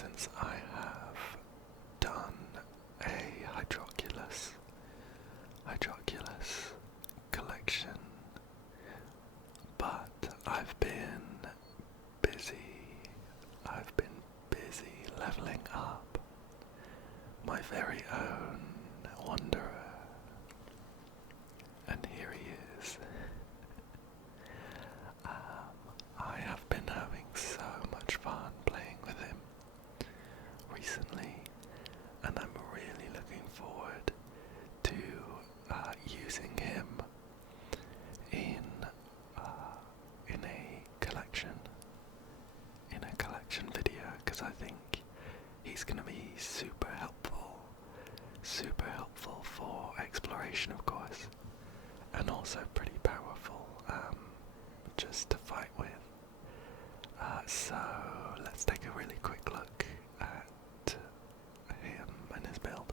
since I have done a Hydroculus collection, but I've been busy. I've been busy leveling up my very own Wanderer, and here he is. I have been having so much fun playing with him recently, and I'm really looking forward to using him in a collection video, because I think he's going to be super helpful for exploration, of course, and also pretty powerful just to fight with. So let's take a really quick look at him and his build.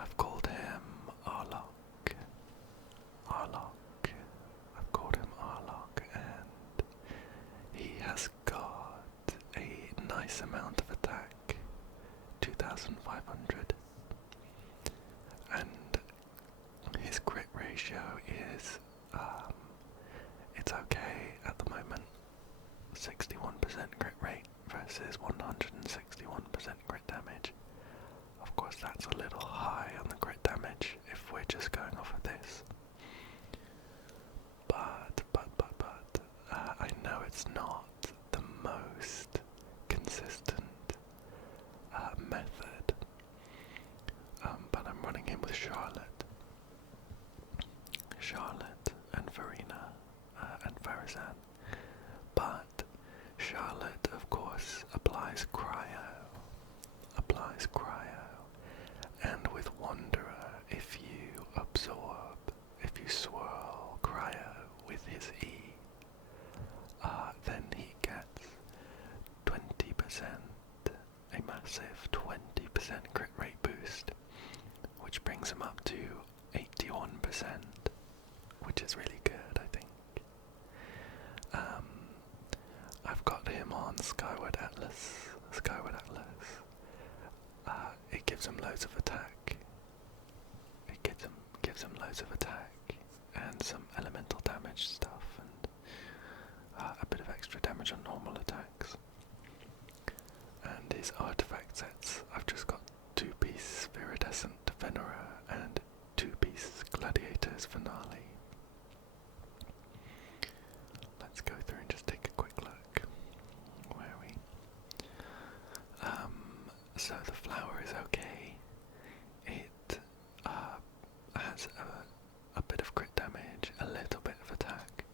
I've called him Arlok. I've called him Arlok, and he has got a nice amount of attack, 2,500, and his crit ratio is it's okay at the moment, 61% crit rate versus 161% crit damage. Of course, that's a little high on the crit damage if we're just going off of this. But I know it's not the most consistent method, but I'm running him with Charlotte and Verena and Farazan. But Charlotte, of course, applies cryo, and with Wanderer, if you swirl cryo with his E, then he gets 20%, a massive 20% crit rate boost, which brings him up to 81%, which is really good, I think. I've got him on Skyward Atlas. It gives him loads of attack. And some elemental damage stuff, and a bit of extra damage on normal attacks. And his artifact sets, I've just got 2-piece Viridescent Venerer and 2-piece Gladiator's Finale. Let's go through and just take a quick look. Where are we? So the flower is okay. It has a bit of crit damage, a little bit of attack,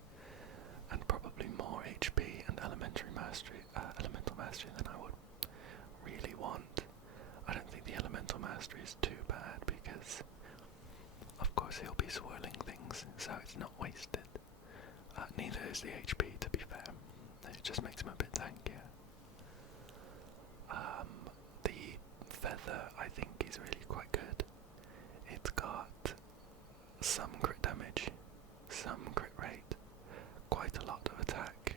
and probably more HP and elemental mastery than I would really want. I don't think the elemental mastery is too bad because, of course, he'll be swirling things, so it's not wasted. Neither is the HP, to be fair. It just makes him a bit tankier. The feather, I think, is really quite good. It's got some crit damage, some crit rate, quite a lot of attack,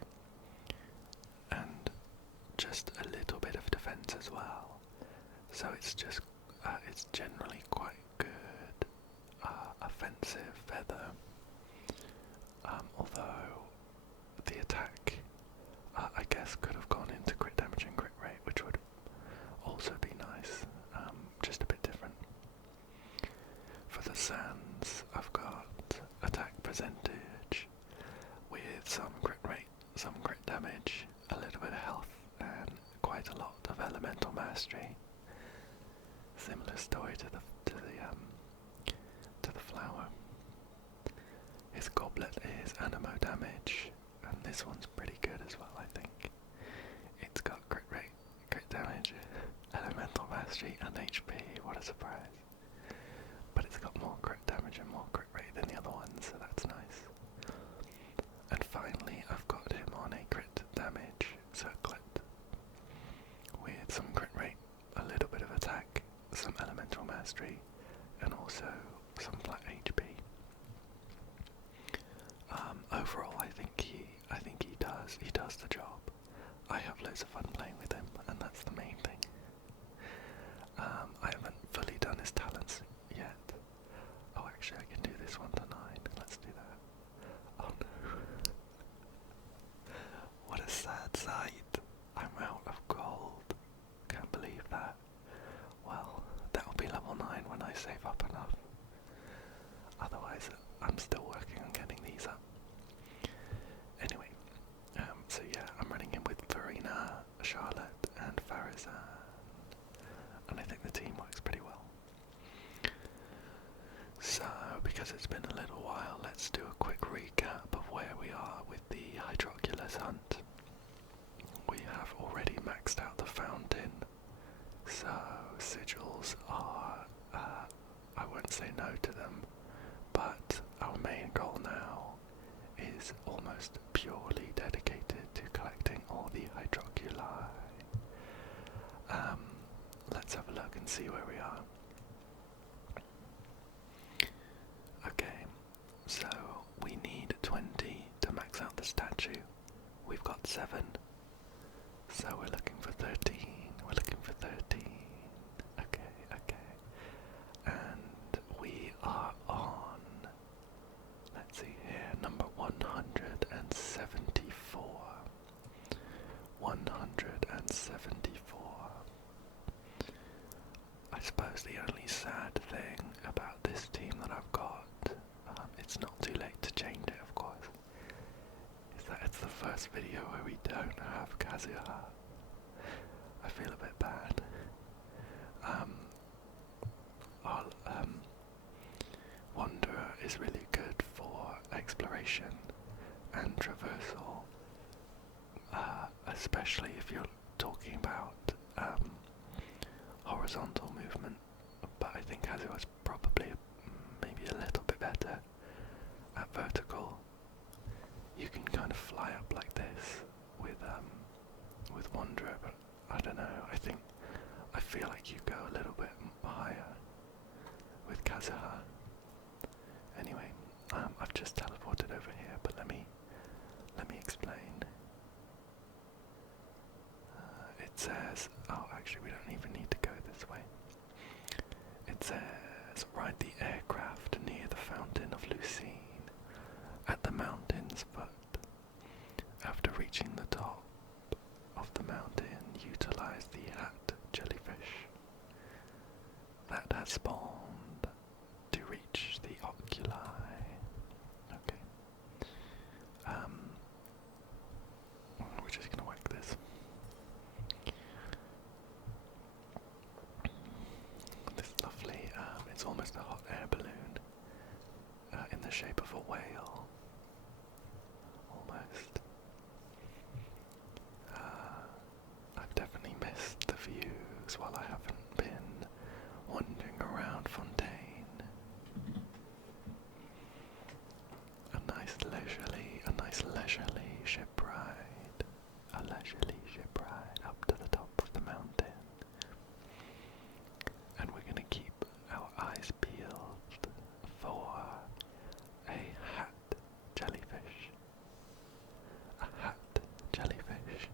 and just a little bit of defense as well. So it's just, it's generally quite good offensive feather. Although the attack, I guess, could have gone into crit damage and crit rate, which would also be nice, just a bit different. For the sands, I've got attack percentage with some crit rate, some crit damage, a little bit of health, and quite a lot of elemental mastery. Similar story to the flower. His goblet is animo damage, and this one's pretty good as well, I think. It's got crit rate, crit damage, elemental mastery, and HP. What a surprise. But it's got more crit damage and more crit rate than the other ones, so that's nice. And finally, I've got him on a crit damage circlet with some crit rate, a little bit of attack, some elemental mastery, and also some flat HP. Overall, I think he does does the job. I have loads of fun playing with him, and that's the main thing. I haven't fully done his talents yet. Oh, actually, I can do this one tonight. Let's do that. Oh no. What a sad sight. I'm out of gold. Can't believe that. Well, that'll be level 9 when I save up enough. Otherwise, I'm still working on getting these up. Anyway, so yeah, I'm running in with Verena, Charlotte, and Farazan. And I think the team works pretty well. So, because it's been a little while, let's do a quick recap of where we are with the Hydroculus hunt. We have already maxed out the Fontaine, so sigils are, I won't say no to them, but our main goal now is almost purely dedicated to collecting all the Hydroculi. Let's have a look and see where we are. Okay, so we need 20 to max out the statue. We've got 7, so we're looking for 13. We're looking for 13. Okay. And we are on, let's see here, number 174. 174. I suppose the only sad thing about this team that I've got, it's not too late to change it of course, is that it's the first video where we don't have Kazuha. I feel a bit bad. Wanderer is really good for exploration and traversal, especially if you're talking about horizontal movement, but I think Kazuha's probably maybe a little bit better at vertical. You can kind of fly up like this with Wanderer, but I don't know, I feel like you go a little bit higher with Kazuha. Anyway, I've just teleported over here, but let me explain. It says, oh actually we don't even need to go this way. It says, ride the aircraft near the Fountain of Lucine at the mountain's foot. After reaching the top of the mountain, utilize the hat jellyfish that has spawned to reach the oculi. Okay. We're just gonna whack this. This lovely, it's almost a hot air balloon in the shape of a whale. Almost. I've definitely missed the views while I haven't been wandering around Fontaine. A nice leisurely ship ride. A leisurely ship ride up to the top of the mountain. And we're gonna keep our eyes peeled for a hat jellyfish. A hat jellyfish.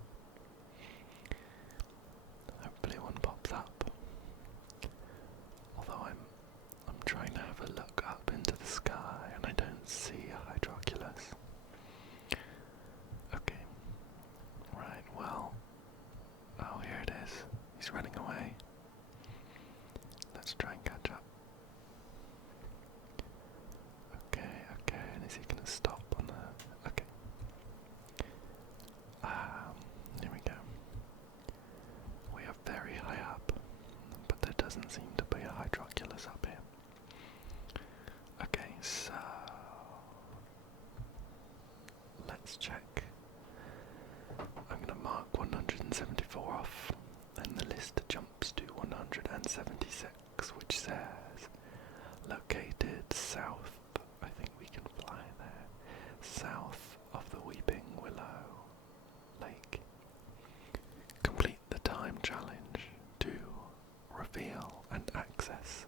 Hopefully one pops up. Although I'm trying to have a look up into the sky and I don't see a Hydroculus. Okay. Right, well. Oh, here it is. He's running away. Let's try and catch up. Okay, and is he gonna stop on the... Okay. Here we go. We are very high up, but there doesn't seem to be a Hydroculus up here. Okay, so... let's check. I'm gonna mark 174 off, and the list jumps to 176, which says located south, I think we can fly there, south of the Weeping Willow Lake. Complete the time challenge to reveal and access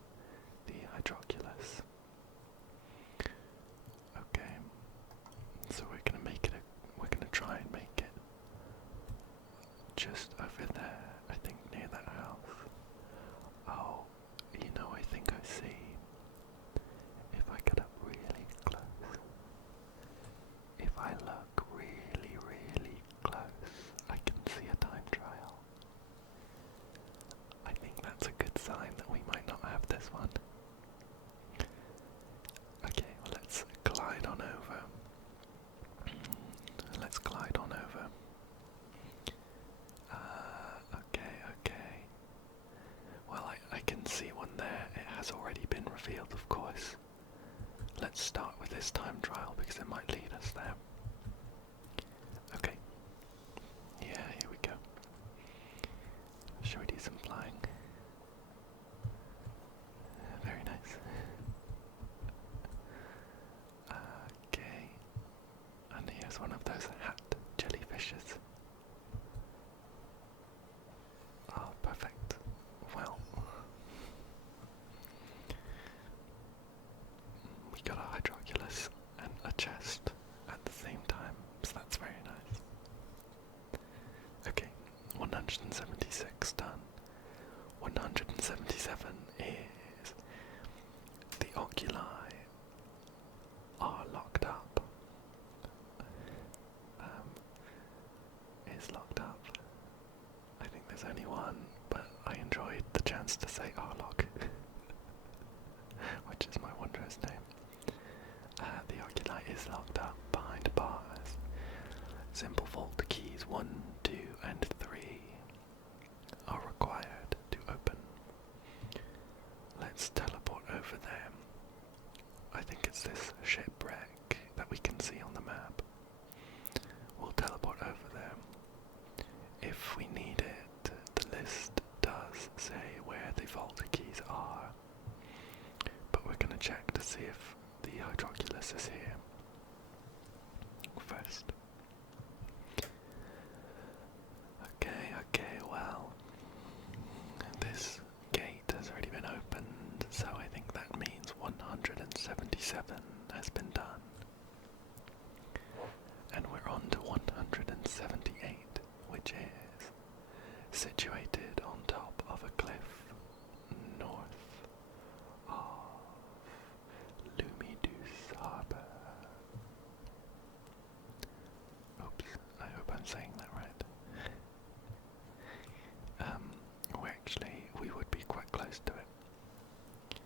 the Hydroculus. Okay, so we're gonna try and make it 176 done. 177 is the oculi are locked up. Is locked up. I think there's only one, but I enjoyed the chance to say Arlock, which is my Wanderer's name. The oculi is locked up behind bars. Simple vault keys 1, 2, and 3 are required to open. Let's teleport over them. I think it's this shipwreck that we can see on the map. We'll teleport over them. If we need it, the list does say where the vault keys are, but we're going to check to see if the Hydroculus is here first. Okay, well, this gate has already been opened, so I think that means 177 has been done. And we're on to 178, which is situated on top of a cliff north of Lumidus Harbour. Oops, I hope I'm saying that right. We would be quite close to it.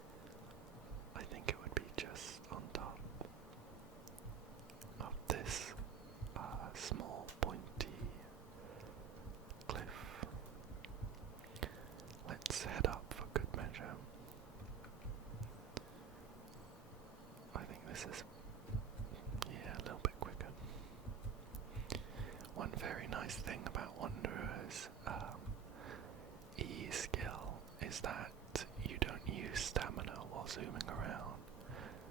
I think it would be just on top of this small pointy cliff. Let's head up for good measure. I think this is, a little bit quicker. One very nice thing about Wanderer's E skill is that you don't use stamina while zooming around,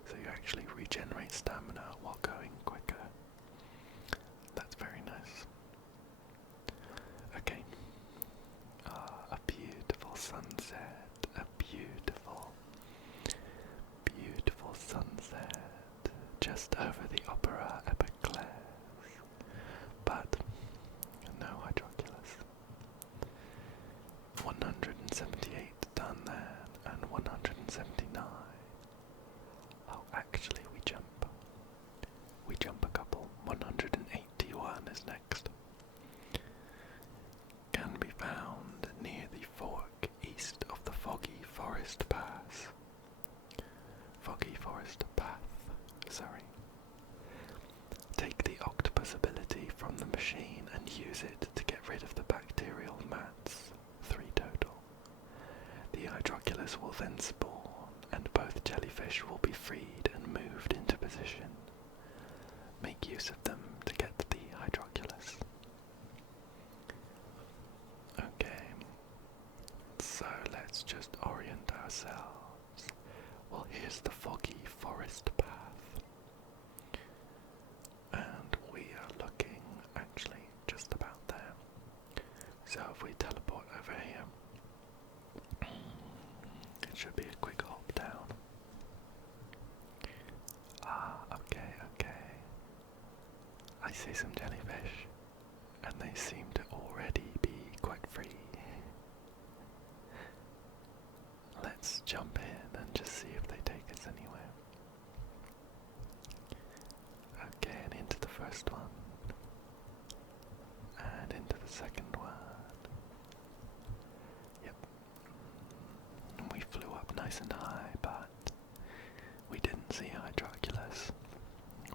so you actually regenerate stamina while going quicker. That's very nice. Okay, a beautiful sunset, a beautiful sunset just over the Opera Epiclese, but no Hydroculus. 178 done then, and 179. Oh, actually we jump a couple. 181 is next. Can be found near the fork east of the Foggy Forest Pass. Take the octopus ability from the machine and use it to get rid of the bacterial mats. 3 total. The Hydroculus will then spawn, and both jellyfish will be freed and moved into position. Make use of them to get the Hydroculus. Okay, so let's just orient ourselves. Well, here's the Foggy Forest Path. And we are looking actually just about there. So if we teleport over here, it should be a quick hop down. Okay. I see some jellyfish, and they seem to already be quite free. Let's jump in and just see if they take us anywhere. Okay, and into the first one. And into the second one. Yep. And we flew up nice and high, but we didn't see Hydroculus.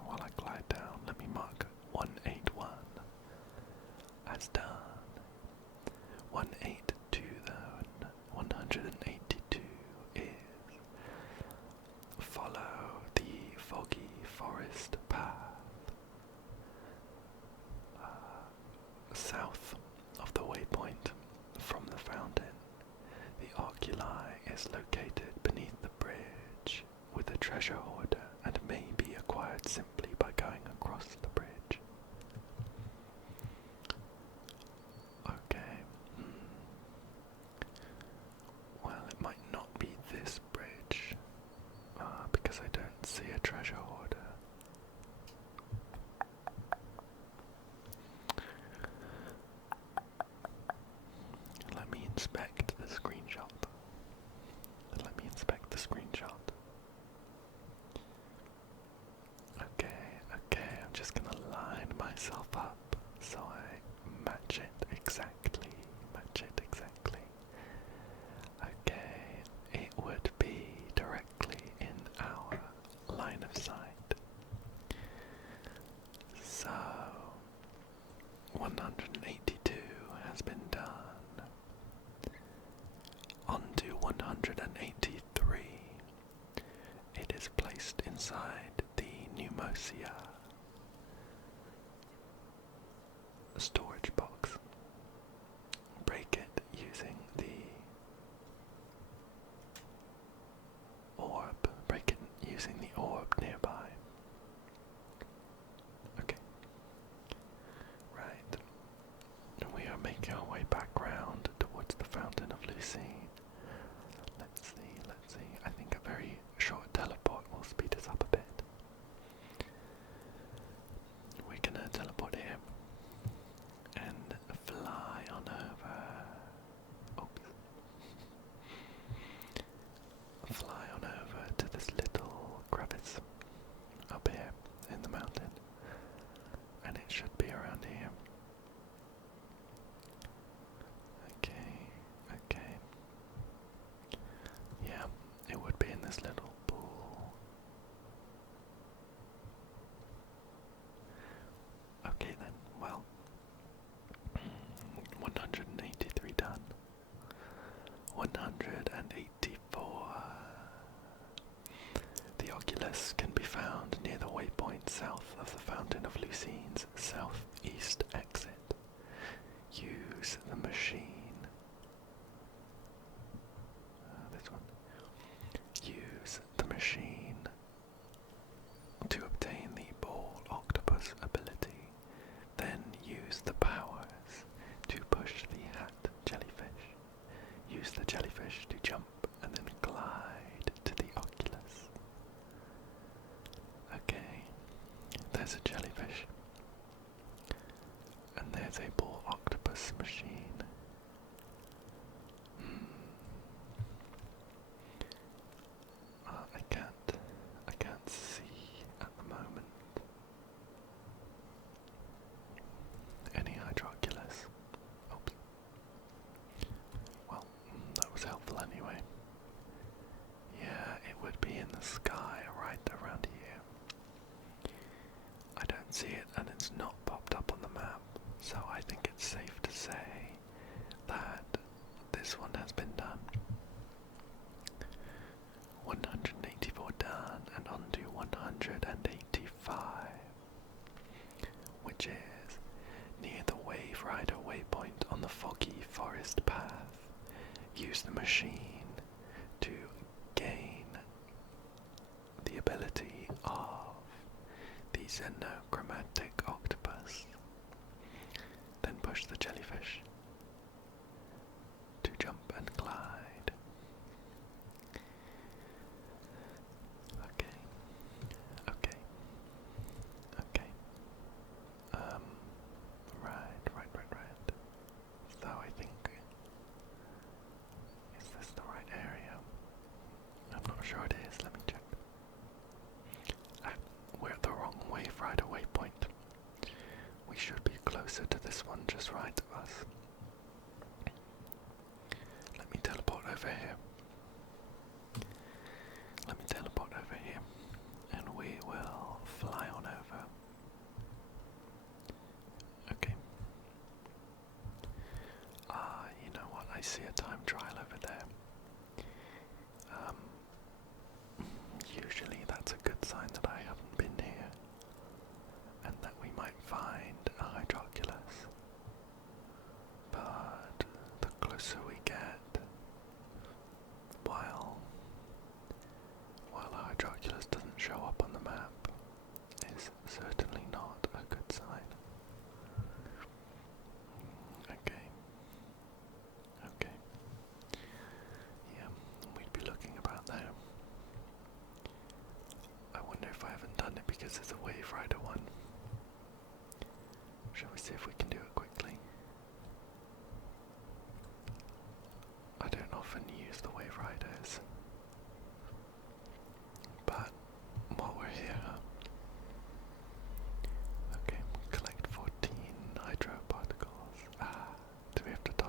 While I glide down, let me mark 181 as done. 182 though, 182 is follow the Foggy Forest Path south of the waypoint from the fountain. The oculi is located beneath the bridge with a treasure hoarder and may be acquired simply by going across the bridge. Okay. Well, it might not be this bridge, because I don't see a treasure hoarder. inspect the screenshot. Let me inspect the screenshot. Okay, I'm just gonna line myself up so I match it exactly. Okay, it would be directly in our line of sight. So, 182 has been done. On to 183. It is placed inside the pneumosia storage box. Break it using the orb. Break it using the orb nearby. Okay. Right. We are making our way back round towards the Fountain of Lucine. Let's see. I think a very short teleport will speed us up a bit. We're gonna teleport here and fly on over. Oops. Fly on over to this little crevice up here in the mountain, and it should be around here. Okay. Yeah, it would be in this little pool. Okay then, well, 183 done. 184. The Oculus can be found near the waypoint south of the Fountain of Lucine's southeast exit. Use the machine. This one. Use the machine to obtain the ball octopus ability. Then use the powers to push the hat jellyfish. Use the jellyfish to jump and then glide to the Oculus. Okay, there's a jellyfish. And there's a ball octopus machine. I can't see at the moment any Hydroculus. Oops. Well, that was helpful anyway. Yeah, it would be in the sky right around here. I don't see it, and it's not popped up on the map, so I think it's safe to say that this one has been done. 184 done, and on to 185, which is near the Wave Rider waypoint on the Foggy Forest path. Use the machine to gain the ability of the xenochromatic octopus. Then push the jellyfish to jump and glide. Okay. Right. So I think, is this the right area? I'm not sure it is, let me check. We're at the wrong Wave Rider waypoint. We should be closer to this one just right of us. Let me teleport over here. And we will fly on over. Okay. You know what? I see a time trial over there. Usually that's a good sign that I haven't been here, and that we might find a Hydroculus. But the closer we get, while a Hydroculus doesn't show up on the map, is certainly not a good sign. Okay.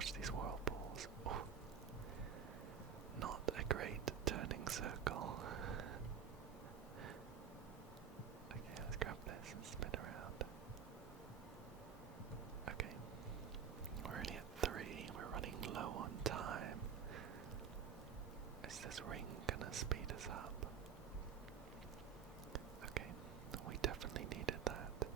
watch these whirlpools. Ooh. Not a great turning circle. Okay, let's grab this and spin around. Okay, we're only at 3, we're running low on time. Is this ring gonna speed us up? Okay, we definitely needed that.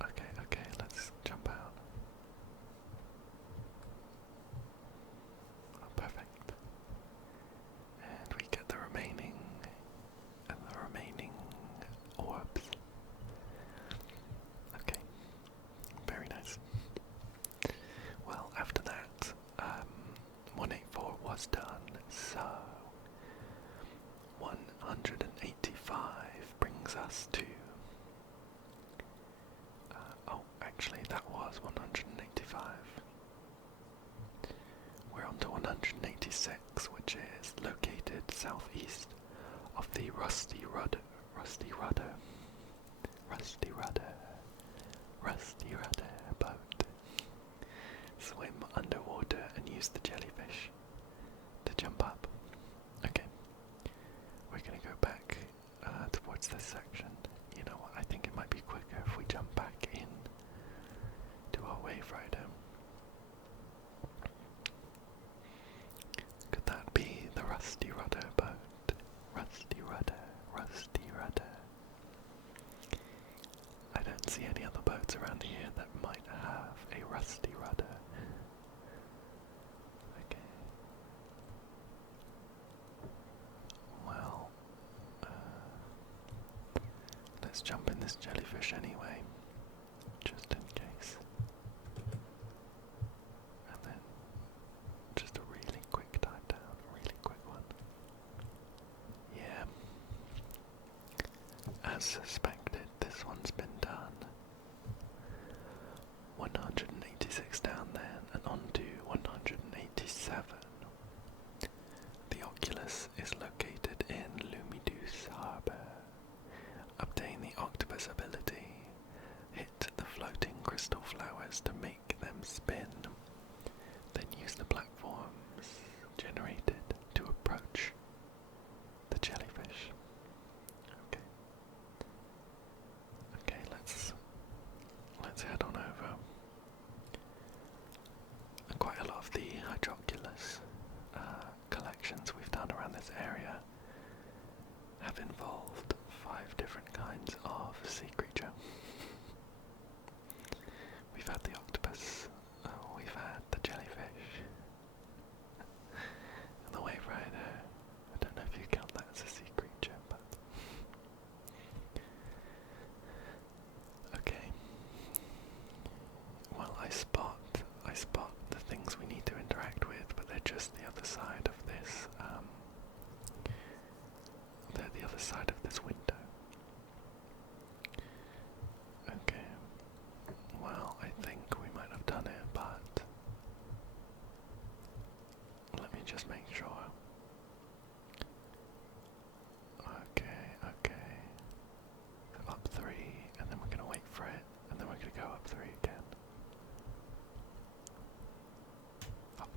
Okay, let's jump out. Oh, perfect. And we get the remaining orbs. Okay, very nice. Well, after that, 184 was done, so 185 brings us to oh, actually that was 185. We're on to 186, which is located southeast of the Rusty Rudder boat. Swim underwater and use the jellyfish to jump up. Okay, we're gonna go back towards this section. You know what, I think it might be quicker if we jump back in to our wave rider. Could that be the Rusty Rudder boat? Rusty Rudder. I don't see any other boats around here that might have a Rusty Rudder. Okay. Well, let's jump in this jellyfish anyway, just in case. And then just a really quick dive down, a really quick one. Yeah. As suspected, this one's been done. 186 down then, and on to 187. The Oculus is located in Lumidus Harbour. Obtain the octopus ability. Hit the floating crystal flowers to make them spin. Then use the platforms generated to approach the jellyfish. Okay, let's head on over. Quite a lot of the Hydroculus collections we've done around this area have involved 5 different kinds of sea creature. We've had the octopus, we've had the jellyfish, and the wave rider. I don't know if you count that as a sea creature, but okay. Well, I spot the things we need to interact with, but they're just the other side of this. They're the other side of this window. Okay. Well, I think we might have done it, but let me just make sure. Okay. So up 3, and then we're gonna wait for it, and then we're gonna go up 3 again. Up.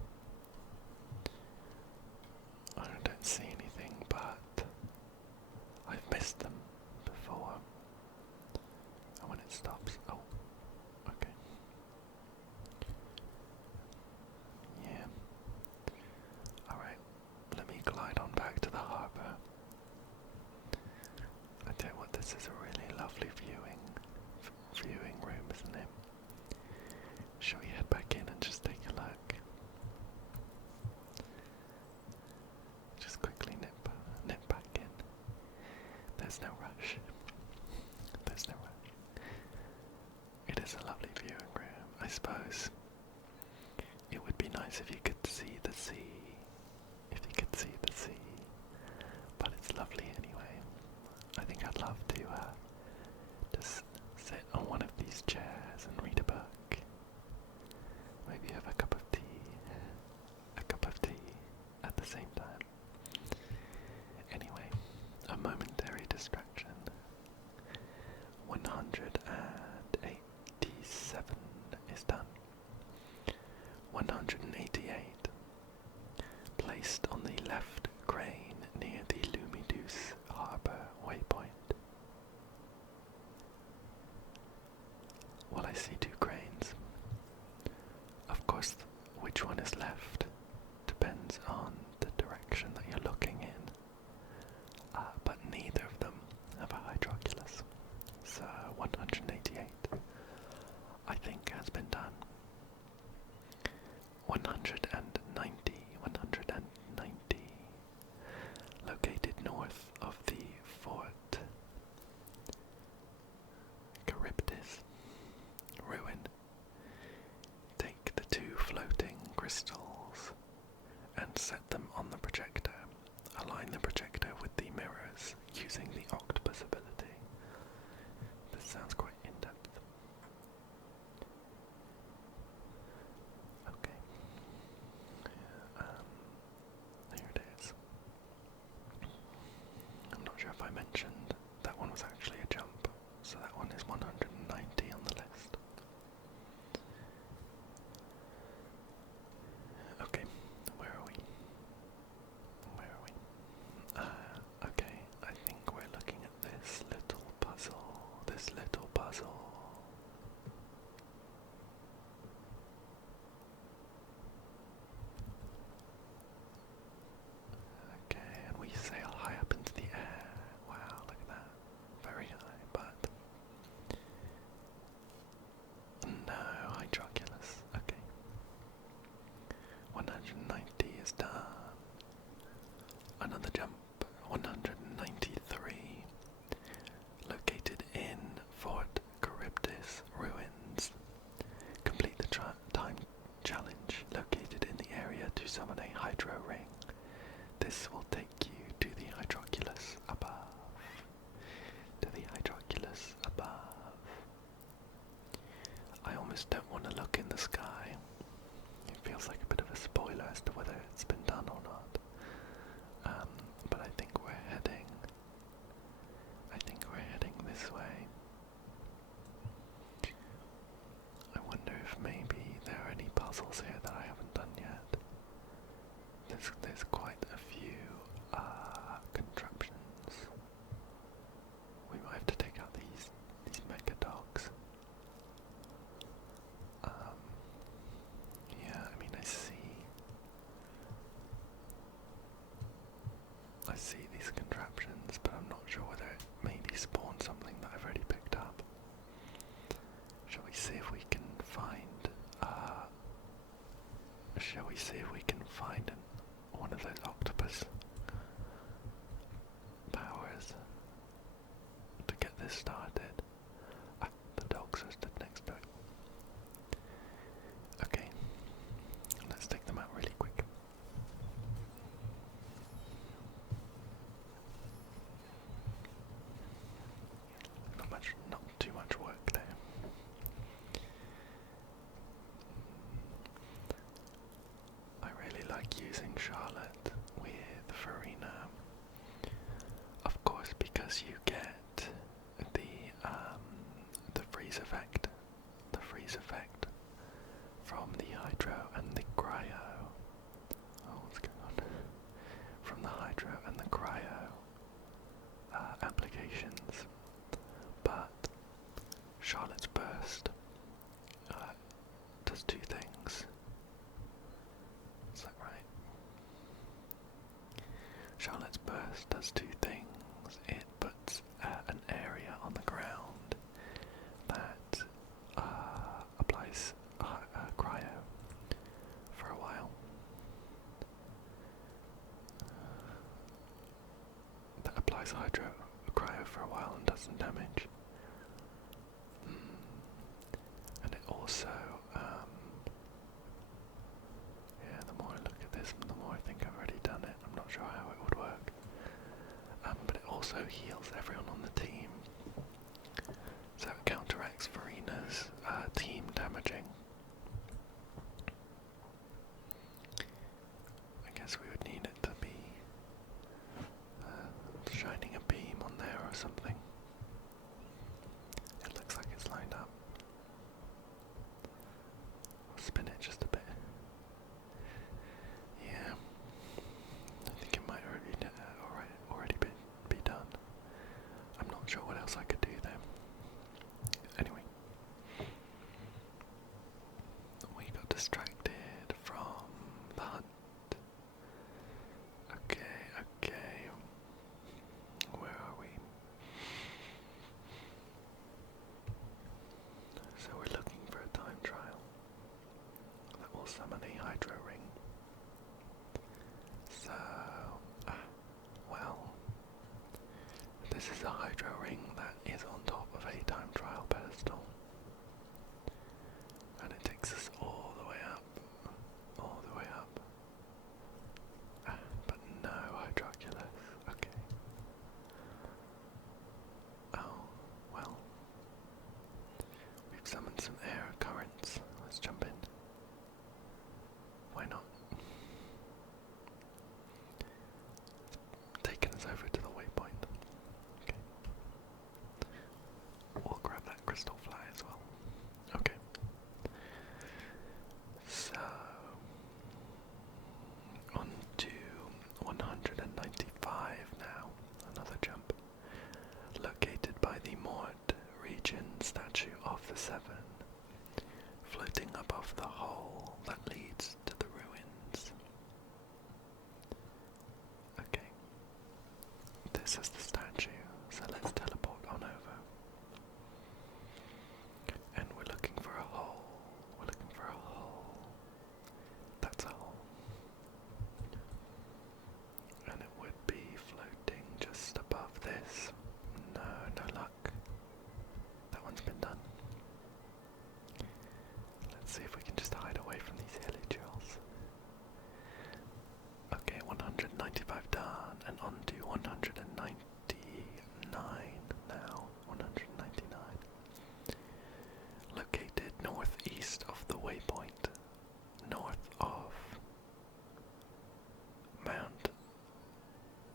I don't see anything, but I've missed them before. And when it stops, oh, okay. Yeah. Alright, let me glide on back to the harbour. I tell you what, this is a really lovely viewing room, isn't it? Shall we head back in and just take a look? Just quickly nip back in. There's no rush. It is a lovely viewing room. I suppose it would be nice if you could see the sea. But it's lovely anyway. I think I'd love to just sit on one of these chairs and read a book. Maybe have a cup of tea at the same time. Anyway, a momentary distraction. 188. 187 is done. 188. Placed on the left crane near the Lumidus Harbour waypoint. Well, I see two cranes. Of course, which one is left depends on the direction that you're looking in. But neither of them have a Hydroculus. So 188, I think, has been done. 190, located north of the Fort Charybdis ruin. Take the two floating crystals and set them on the projector. Align the projector with the mirrors using the octopus ability. This sounds quite in-depth. Okay. Here it is. I'm not sure if I mentioned that one was actually a jump, so that one is 190 on the list. Okay, where are we? Okay, I think we're looking at this little puzzle. Okay, and we sail high up into the air. Wow, look at that. Very high, but no Hydroculus. Okay. 190 is done. Another jump. 193. Located in Fort Charybdis ruins. Complete the time challenge located in the area to summon a Hydro ring. This will take you to the Hydroculus above. I almost don't want to look in the sky. It feels like a bit of a spoiler as to whether it's been done or not. But I think we're heading this way. I wonder if maybe there are any puzzles here that I haven't done yet. There's quite a few contraptions. We might have to take out these mecha dogs. Yeah, I mean, I see these contraptions, but I'm not sure whether it maybe spawned something that I've already picked up. Shall we see if we can find one of those octopus powers to get this started? The dogs are stood next to it. Okay, let's take them out really quick. Not too much work there. I really like using Charlotte with Farina. Of course, because you get the freeze effect. From the Hydro and the Cryo. Oh, what's going on? From the Hydro and the Cryo applications. But Charlotte's Burst does two things. Is that right? Charlotte's Burst does two things. It puts an area on the ground that applies cryo for a while. That applies cryo for a while and does some damage. And it also, yeah, the more I look at this, the more I think I've already done it. I'm not sure how it would work. But it also heals everyone on the team. So it counteracts Farina's team damaging. I guess we would need it to be shining a beam on there or something. It looks like it's lined up. crystal fly as well. Okay. So on to 195 now. Another jump. Located by the moored region statue of the Seven, floating above the hole that leads to the ruins. Okay. This is the statue, so let's teleport on over. And we're looking for a hole. We're looking for a hole. That's a hole. And it would be floating just above this. No, no luck. That one's been done. Let's see if we can just hide away from these hilly jewels. Okay, 195 done, and on to 199 now. 199. Located northeast of the waypoint, north of Mount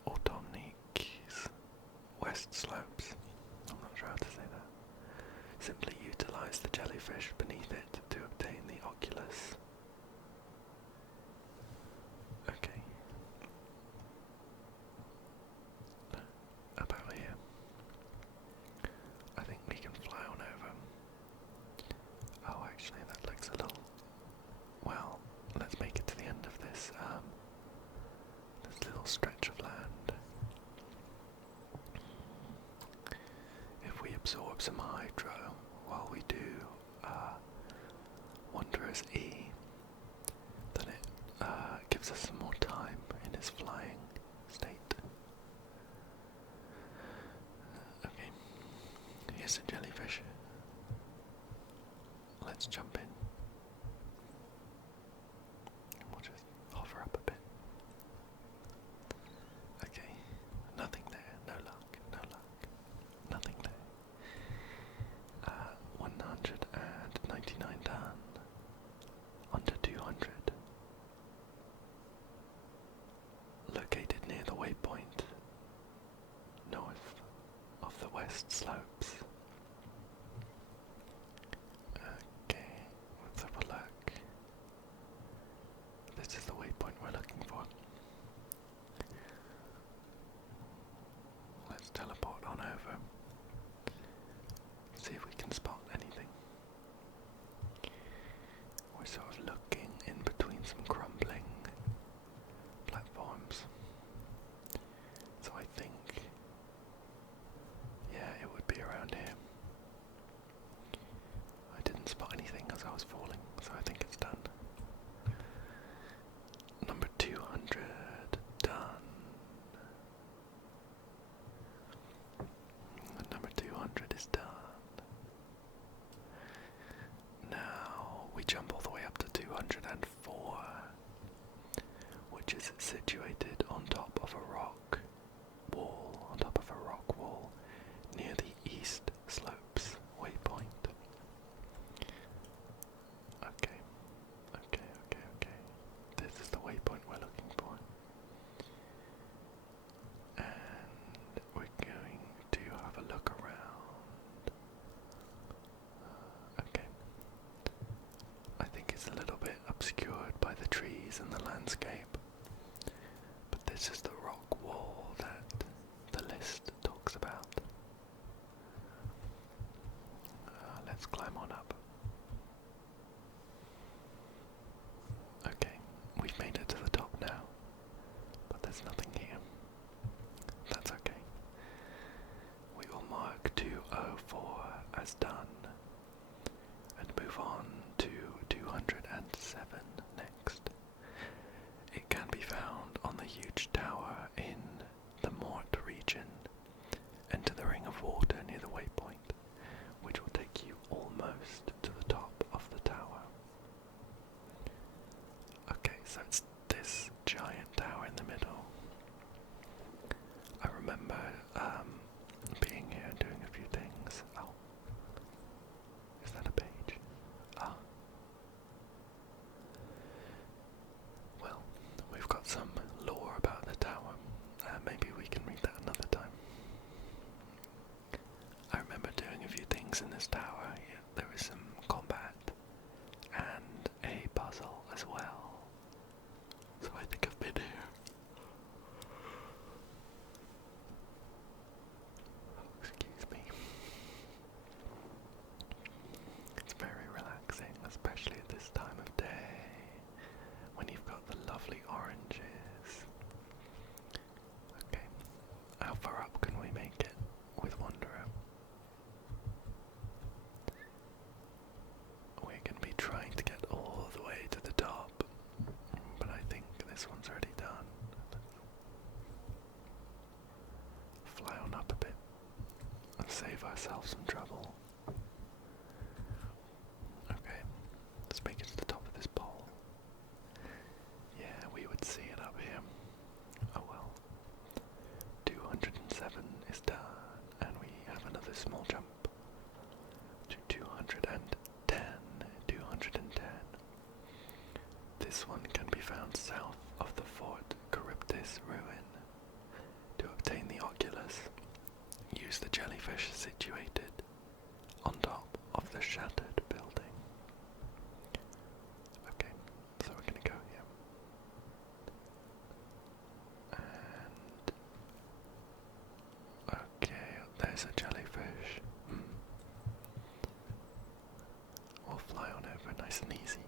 Automnique's west slopes. I'm not sure how to say that. Simply utilize the jellyfish beneath it to obtain the oculus. Okay. About here. I think we can fly on over. Oh, actually, that looks a little... Well, let's make it to the end of this, this little stretch of land. If we absorb some hydro while we do Wanderer's E, then it gives us some more time in his flying state. Okay, here's a jellyfish. Let's jump in. And we'll just hover up a bit. Okay, nothing there, no luck, no luck, nothing there. 199 done. Under 200. Located near the waypoint, north of the west slopes. Okay, let's have a look. This is the waypoint we're looking for. Let's teleport on over. See if we can spot anything. We're sort of looking in between some crumbling platforms. So I think, yeah, it would be around here. I didn't spot anything as I was falling, so I think it's done. Number 200, done. Number 200 is done. Now we jump all the way up to 204, which is situated on top of a rock wall, near the east slopes waypoint. Okay. This is the waypoint we're looking for. And we're going to have a look around. Okay. I think it's a little bit obscured by the trees and the landscape, but this is the rock wall that the list talks about. Let's climb on up. Okay, we've made it to the top now, but there's nothing here. That's okay. We will mark 204 as done, and move on to 207 next. It can be found on the huge tower in the Mort region. Enter the ring of water near the waypoint, which will take you almost to the top of the tower. Okay, so it's this giant tower in the middle. I remember being here and doing a few things. Oh, things in this tower. Yeah, there is some combat and a puzzle as well. So I think I've been here. Excuse me. It's very relaxing, especially at this time of day, when you've got the lovely oranges. Okay, how far up can we make it with Wanderer? We're going to be trying to get all the way to the top, but I think this one's already done. Fly on up a bit and save ourselves some trouble. Okay, let's make it to the top of this pole. Yeah, we would see it up here. Oh well. 207 is done, and we have another small jump to 210. 210. This one can be found south of the Fort Charybdis ruin. To obtain the Oculus, use the jellyfish situated on top of the shattered building. Okay, so we're gonna go here. And okay, there's a jellyfish. We'll fly on over nice and easy.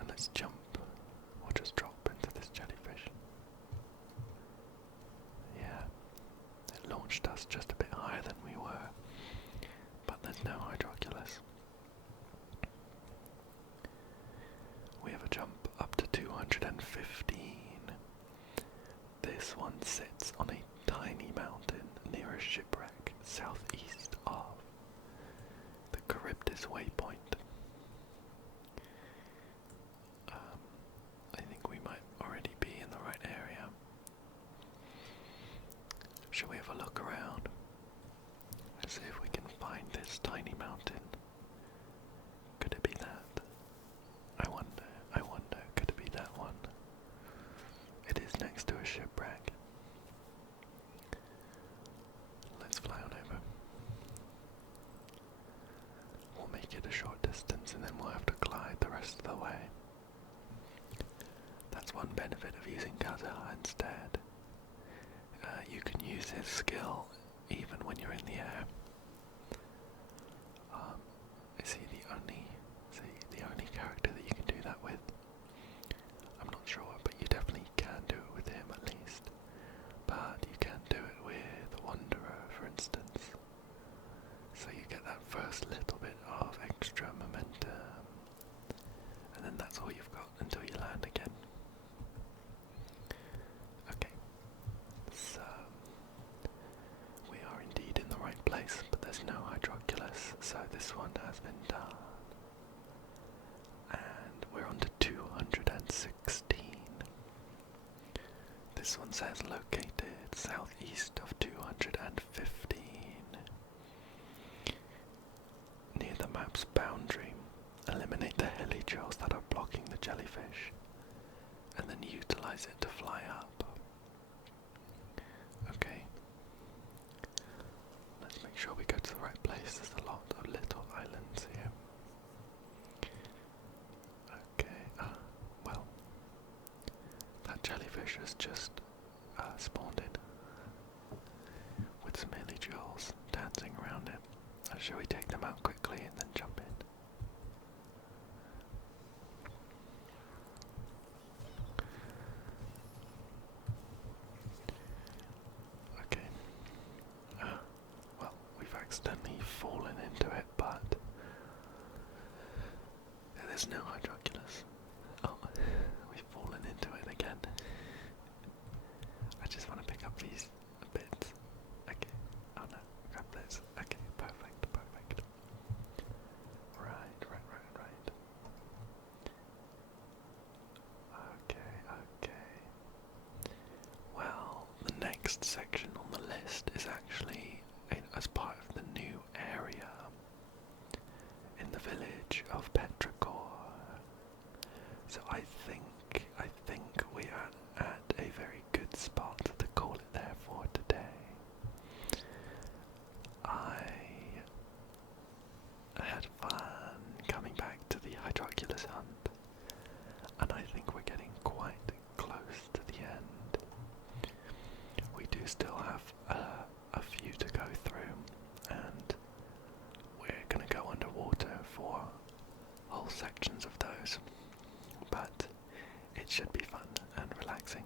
And let's jump or just drop into this jellyfish. Yeah, it launched us just a bit higher than we were, but there's no Hydroculus. We have a jump up to 215. This one sits on a tiny mountain near a shipwreck southeast of the Charybdis waypoint. I think we might already be in the right area. Shall we have a look around? Let's see if we can find this tiny mountain. Could it be that? I wonder, could it be that one? It is next to a shipwreck. Let's fly on over. We'll make it a short distance and then we'll have to glide the rest of the way. That's one benefit of using Kazaha instead. You can use his skill even when you're in the air. Is he the only character that you can do that with? I'm not sure, but you definitely can do it with him at least. But you can do it with Wanderer, for instance. So you get that first little bit of extra momentum, and then that's all you've got until you land again. Okay, so we are indeed in the right place, but there's no Hydroculus, so this one has been done. And we're on to 216. This one says located southeast of 215. Near the map's boundary, eliminate the helichels that are blocking the jellyfish, and then utilize it to fly up. Okay. Let's make sure we go to the right place. There's a lot of little islands here. Okay, well, that jellyfish has just spawned in with some helichels dancing around it. Shall we take them out quickly and then jump in? Okay. Well, we've accidentally fallen into it, but there's no Hydroculus. Oh, we've fallen into it again. I just want to pick up these bits. Okay. Oh no, grab this. Okay, perfect. Right. Okay. Well, the next section on the list is actually as part of the new area in the village of Petrichor. So I think we are at a very good spot to call it there for today. I had fun coming back to the Hydroculus hunt, and I think we're getting quite close to the end. We do still have a few to go through, and we're going to go underwater for whole sections of those, but it should be fun and relaxing.